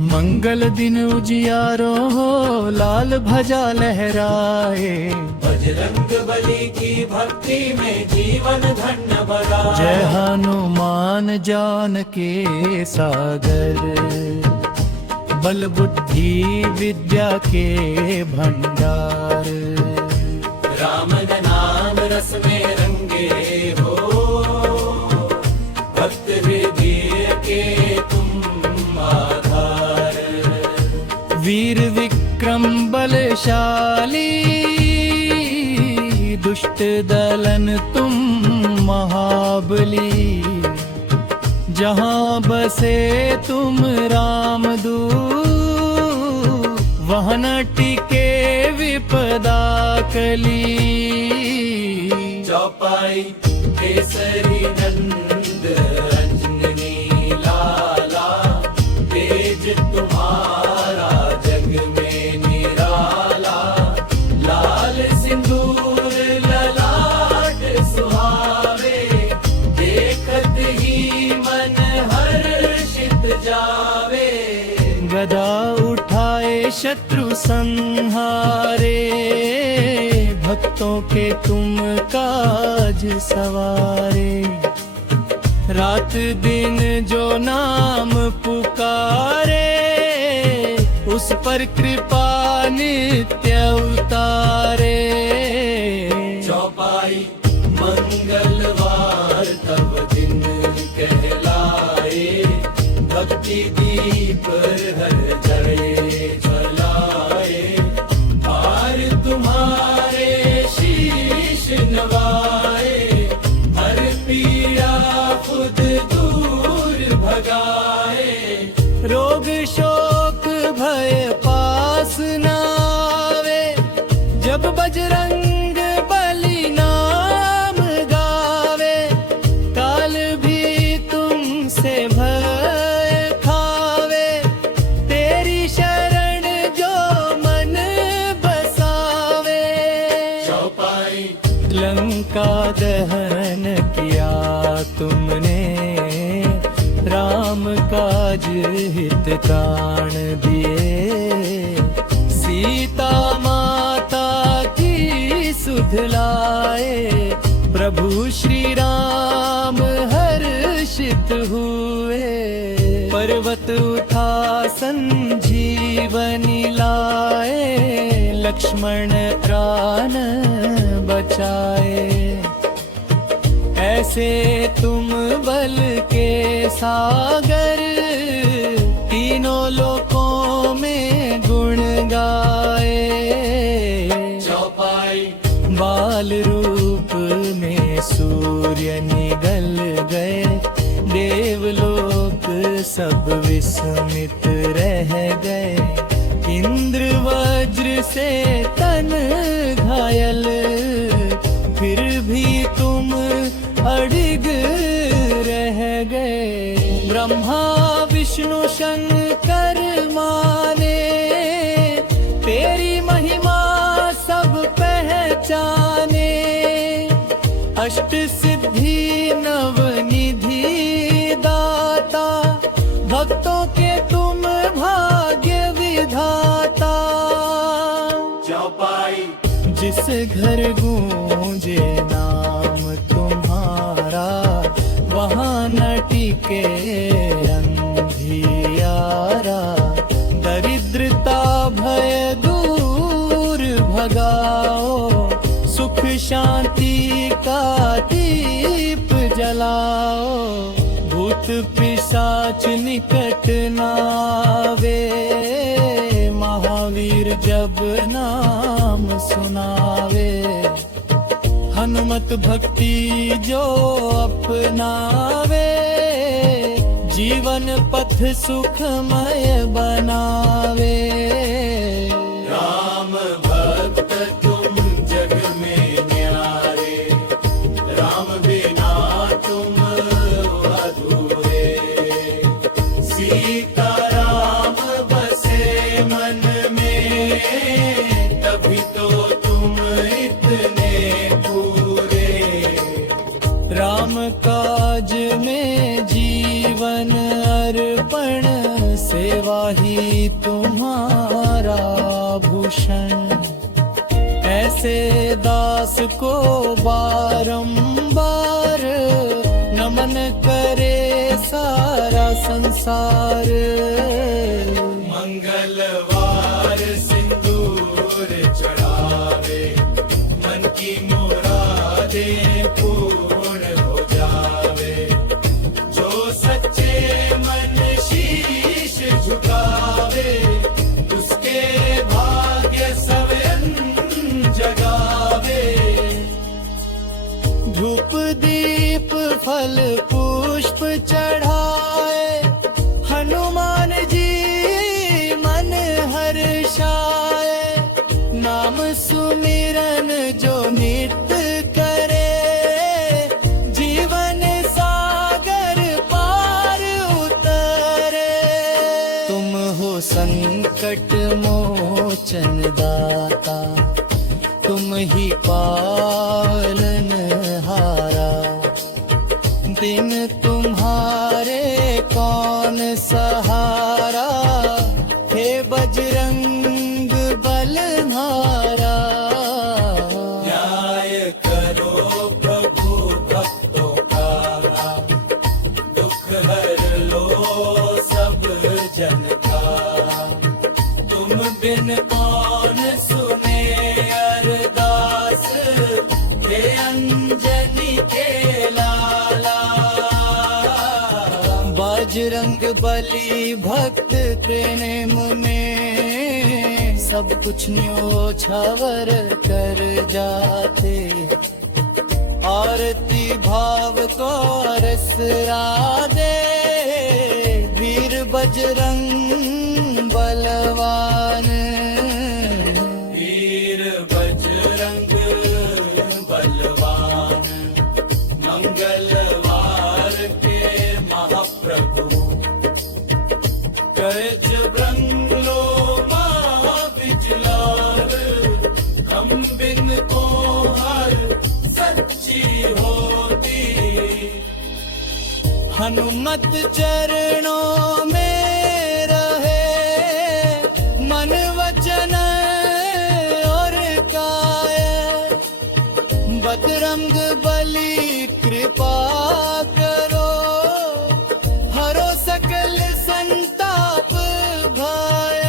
मंगल दिन उजियारो हो, लाल ध्वजा लहराए। बजरंग बली की भक्ति में जीवन धन्य भरा। जय हनुमान ज्ञान के सागर, बल बुद्धि विद्या के भंडार। राम नाम रस में रंगे हो, भक्त हृदय के तुम आधार। वीर विक्रम बलशाली, दुष्ट दलन तुम महाबली। जहाँ बसे तुम रामदूत, वहाँ न टिके विपदा कली। चौपाई केसरी नंद अंजनी लाला, तेज तुम्हारा जग में निराला। लाल सिंदूर ललाट सुहावे, देखत ही मन हर्षित जावे। गदा उठाए शत्रु संहारे, भक्तों के तुम काज सवारे। रात दिन जो नाम पुकारे, उस पर कृपा नित्य उतारे। चौपाई मंगलवार तब दिन कहलाए, भक्ति दीप हर जड़े जलाए। हार तुम्हारे शीश नवाए, हर पीड़ा खुद दूर भगाए। रोग शोक भय पास नावे, जब बजरंग बली नाम गावे। काल भी तुमसे भय खावे, तेरी शरण जो मन बसावे। चौपाई लंका दहन किया तुमने, राम काज हित प्राण दिए। सीता माता की सुध लाए, प्रभु श्री राम हर्षित हुए। पर्वत उठा संजीवनी लाए, लक्ष्मण प्राण बचाए। ऐसे तुम बल के सागर, तीनों लोकों में गुण गाए। चौपाई बाल रूप में सूर्य निगल गए, देवलोक सब विस्मित रह गए। इंद्र वज्र से तन घायल, फिर भी तुम अडिग रह गए। ब्रह्मा विष्णु शंकर माने, तेरी महिमा सब पहचाने। अष्ट सिद्धि नवनिधि दाता, भक्तों के तुम भाग्य विधाता। चौपाई जिस घर गूंजे नाम तुम्हारा, वहाँ न टिके अंधियारा। दरिद्रता भय दूर भगाओ, सुख शांति का दीप जलाओ। भूत पिशाच निकट नावे, महावीर जब नाम सुनावे। हनुमत भक्ति जो अपनावे, जीवन पथ सुखमय बनावे। राम भक्त तुम जग में न्यारे, राम बिना तुम अधूरे। सीता राम बसे मन में, तभी तो तुम इतने पूरे। राम काज में जीवन अर्पण, सेवा ही तुम्हारा भूषण। ऐसे दास को बारंबार नमन करे सारा संसार। मंगलवार सिंदूर चढ़ावे, मन की मुरादें पूर्ण हो जावे। जो सच्चे मन शीश झुकावे, उसके भाग्य स्वयं जगावे। धूप दीप फल पुष्प चढ़ाए, हनुमान जी मन हर्षाए। नाम सुमिरन जो नित्य करे, जीवन सागर पार उतरे। तुम हो संकट मोचन दाता, तुम ही पालन हारा। दिन तुम्हारे कौन सहारा, हे बजरंग बलधारा। न्याय करो प्रभु भक्तों का, दुख हर लो सब जन का। तुम बिन कौन सुने अरदास, हे अंजनी के लाला। बजरंग बली भक्त प्रेम में, सब कुछ न्योछावर कर जाते। आरती भाव को रसरा दे, वीर बजरंग बलवान। वीर बजरंग बलवान, मंगलवार के महाप्रभु। करज ब्रंगलो माँ बिजलाल, हम बिन को हर सच्ची होती। हनुमत चरणों में रहे, मन वचन और काया। बजरंग बली कृपा करो, हरो सकल संताप भय।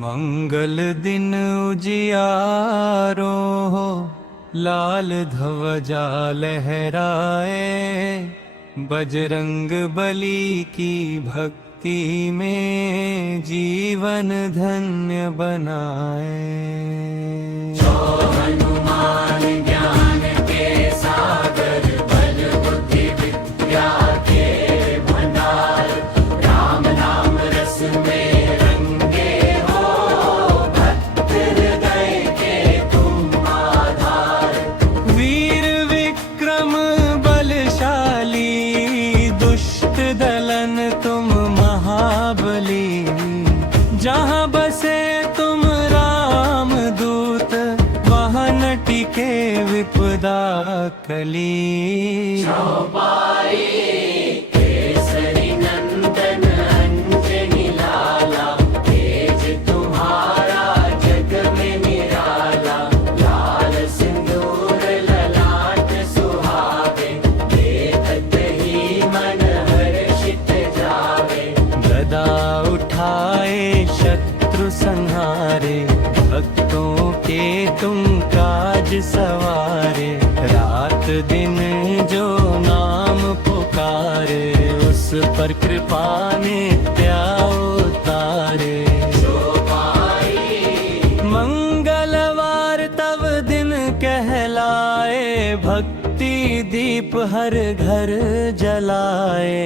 मंगल दिन उजियारो हो, लाल ध्वजा लहराए। बजरंग बली की भक्ति में जीवन धन्य बनाए। हनुमान ज्ञान के सागर, बल बुद्धि विद्या के भंडार। राम नाम रस में रंगे हो, भक्त हृदय के तुम आधार। वीर विक्रम बलशाली, दुष्ट दलन तुम महाबली। जहाँ बसे तुम राम दूत, वहाँ न टिके विपदा कली। चौपाई केसरी नंदन अंजनी लाला, तेज तुम्हारा जग में निराला। लाल सिंदूर ललाट सुहावे, देखत ही मन हर्षित जावे। गदा उठाए शत्रु संहारे, भक्तों के तुम काज सवारे। रात दिन जो नाम पुकारे, उस पर कृपा नित्य अवतारे। मंगलवार तब दिन कहलाए, भक्ति दीप हर घर जलाए।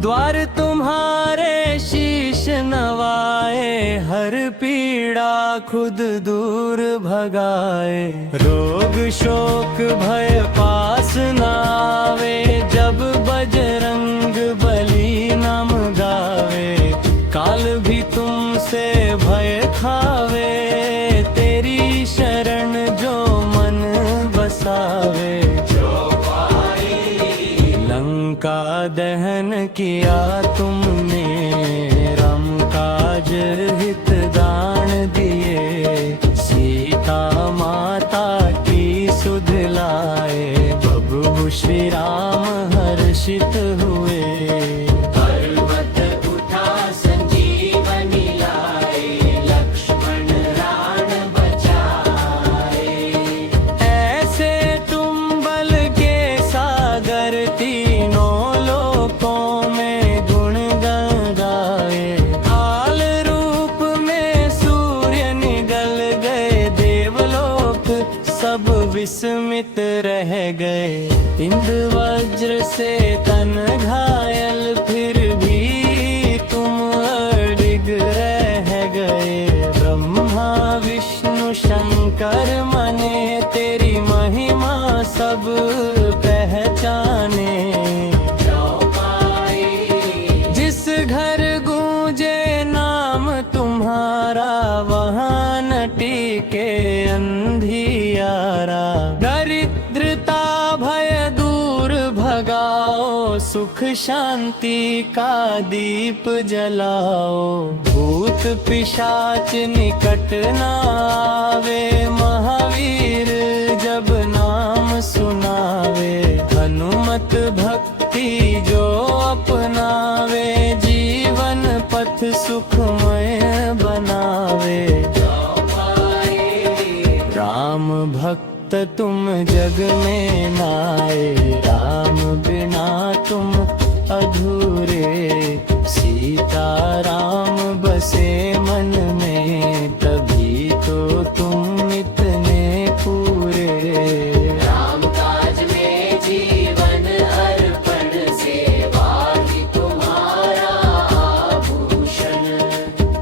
द्वार तुम्हारे शीश नवाए, हर पीड़ा खुद दूर भगाए। रोग शोक भय पास नावे, जब बजरंग बली नाम गावे। काल भी तुमसे भय खावे, तेरी शरण जो मन बसावे। विस्मित रह गए। इंद्र वज्र से तन घायल, फिर भी तुम अडिग रह गए। ब्रह्मा विष्णु शंकर मने, तेरी महिमा सब पहचाने। जिस घर गूंजे नाम तुम्हारा, वहाँ न टिके अंधियारा। दरिद्रता भय दूर भगाओ, सुख शांति का दीप जलाओ। भूत पिशाच निकट न आवे, महावीर जब नाम सुनावे। हनुमत भक्ति जो अपनावे, जीवन पथ सुखमय बनावे। राम भक्त तुम जग में नाए, राम बिना तुम अधूरे। सीता राम बसे मन में, तभी तो तुम इतने पूरे। राम काज में जीवन अर्पण, सेवा ही तुम्हारा आभूषण।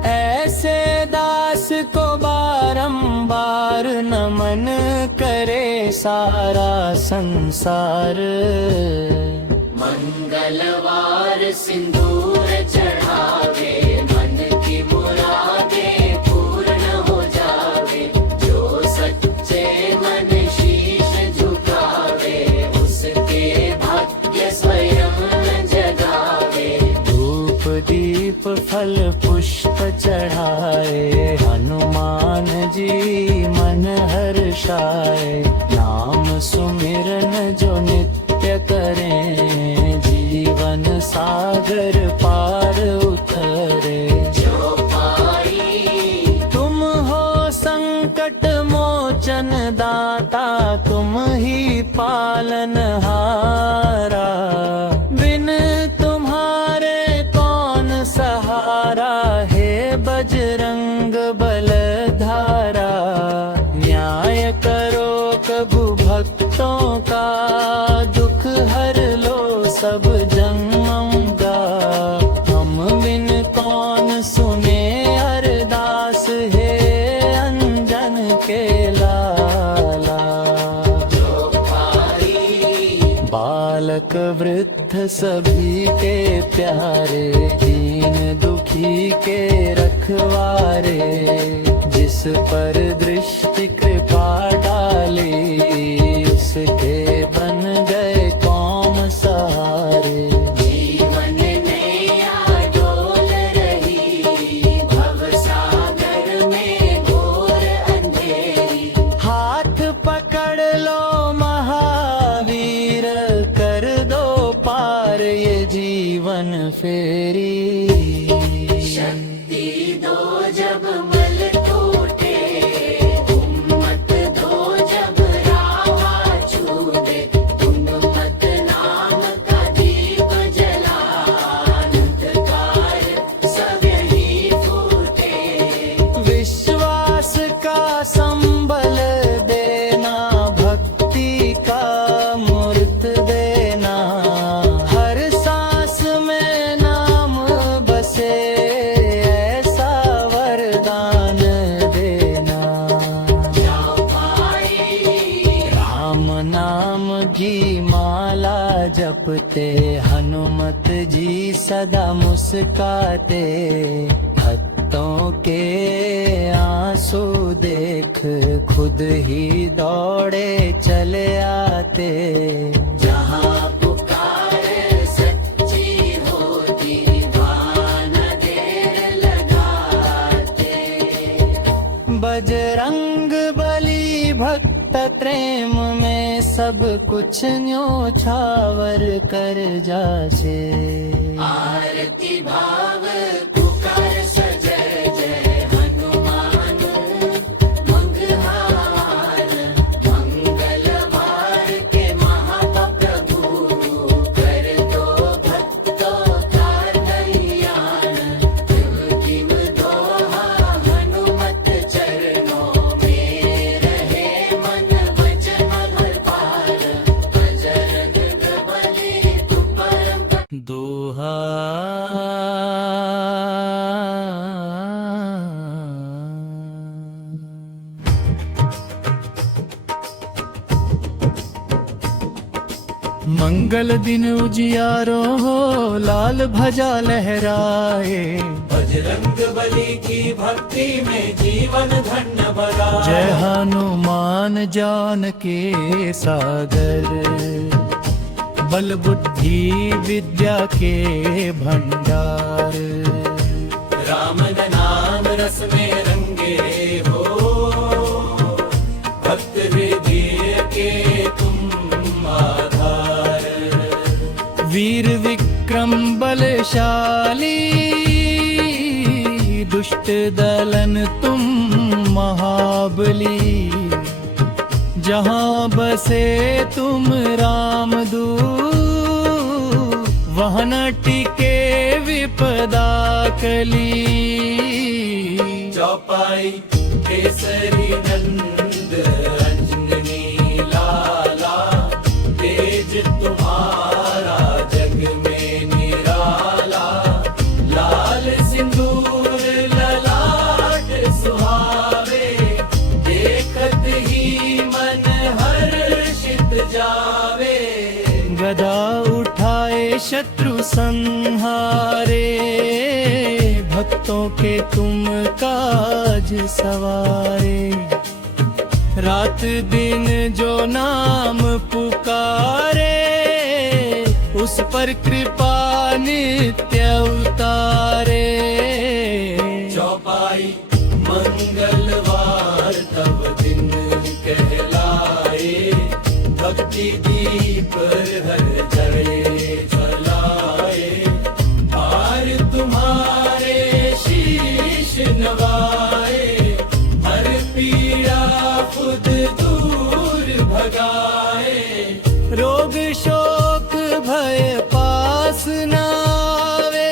ऐसे दास को बारंबार नमन करे सारा संसार। मंगलवार सिंदूर चढ़ावे, मन की मुरादे पूर्ण हो जावे। जो सच्चे मन शीश झुकावे, उसके भाग्य स्वयं जगावे। धूप दीप फल पुष्प चढ़ाए, हनुमान जी मन हर्षाए। नाम सुमिरन जो नित्य करें, जीवन सागर पार उतरे। जो पाई तुम हो संकट मोचन दाता, तुम ही पालनहारा। बिन तुम्हारे कौन सहारा, हे बजरंग बलधारा। न्याय करो कबू भक्तों का, दुख हर लो सब जन्मों का। हम बिन कौन सुने अरदास, हे अंजन के लाला। बालक वृद्ध सभी के प्यारे, दीन दुखी के रखवारे। जिस पर दृष्टि कृपा डाली, उसके बन गए कौम सहारे। जीवन नैया डोल रही, भवसागर में घोर अंधेरी। हाथ पकड़ लो महावीर, कर दो पार ये जीवन फेरी। शक्ति दो जब मल टूटे, उम्मत दो जब राह छूटे। उन्मत नाम का दीप जला, अंधकार सब यही फूटे। विश्वास का संबल देना, भक्ति का मूर्त देना। हर सांस में नाम बसे, ऐसा वरदान देना। राम नाम की माला जपते, हनुमत जी सदा मुस्काते। भक्तों के आंसू देख, खुद ही दौड़े चले आते। जहाँ पुकार सच्ची होती, वहाँ न देर लगाते। बजरंग बली भक्त प्रेम में, सब कुछ न्योछावर कर जासे। आरती भाव पुकार सजय जय हनुमान। मंगलहार मंगलवार के महाप्रभु, कर दो भक्तों का कल्याण। किम दोहा हनुमत चरणों में, रहे मन वचन मंगल दिन उजियारो हो, लाल ध्वजा लहराए। बजरंग बली की भक्ति में जीवन धन्य बनाए। जय हनुमान ज्ञान के सागर, बल बुद्धि विद्या के भंडार। राम नाम रस में रंगे हो, भक्त हृदय के तुम आधार। वीर विक्रम बलशाली, दुष्ट दलन तुम महाबली। जहाँ बसे तुम रामदूत, वहाँ न टिके विपदा कली। चौपाई केसरी नंद अंजनी लाला, तेज तुम्हारा जग में निराला। लाल सिंदूर ललाट सुहावे, देखत ही मन हर्षित जावे। गदा उठाए शत्रु संहारे, भक्तों के तुम काज सवारे। रात दिन जो नाम पुकारे, उस पर कृपा नित्य उतारे। चौपाई मंगलवार तब दिन कहलाए, भक्ति दीप हर जगह जलाए। हार तुम्हारे शीश नवाए, हर पीड़ा खुद दूर भगाए। रोग शोक भय पास नावे,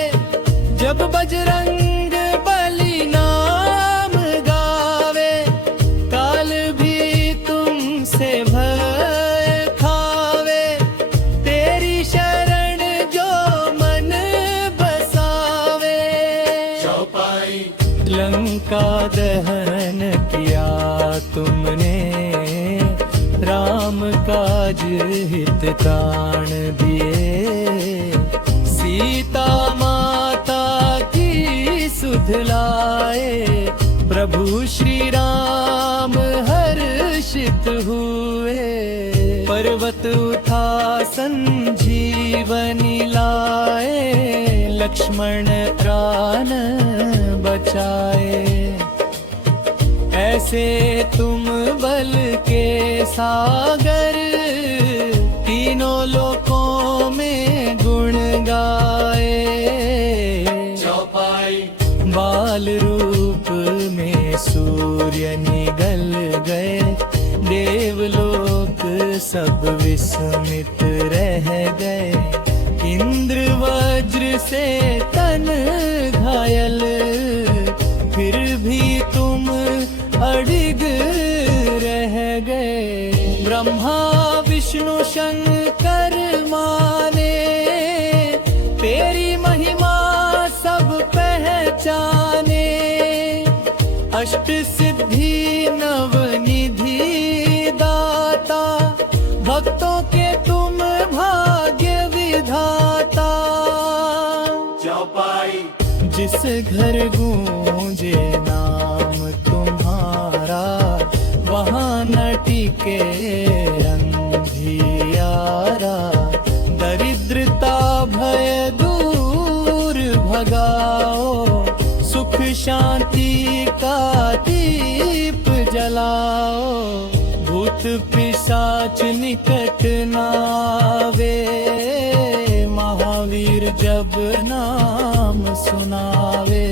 जब बजरंग बली नाम गावे। काल भी तुमसे भय खावे, तेरी शरण जो मन बसावे। चौपाई लंका दहन किया तुमने, राम काज हित प्राण दिए। सीता माता की सुध लाए, प्रभु श्री राम हर्षित हुए। पर्वत उठा संजीवनी लाए, लक्ष्मण प्राण बचाए। ऐसे तुम बल के सागर, तीनों लोकों में गुण गाए। चौपाई बाल रूप में सूर्य निगल गए, देवलोक सब विस्मित रह गए। इंद्र वज्र से तन घायल, फिर भी तुम अडिग रह गए। ब्रह्मा विष्णु शंकर माने, तेरी महिमा सब पहचाने। अष्ट सिद्धि नवनिधि दाता, भक्तों के तुम भाग्य विधाता। चौपाई जिस घर गूंजे नाम तुम्हारा, वहाँ न टिके अंधियारा। दरिद्रता भय दूर भगाओ, सुख शांति का दीप जलाओ। भूत पिशाच निकट नावे, महावीर जब नाम सुनावे।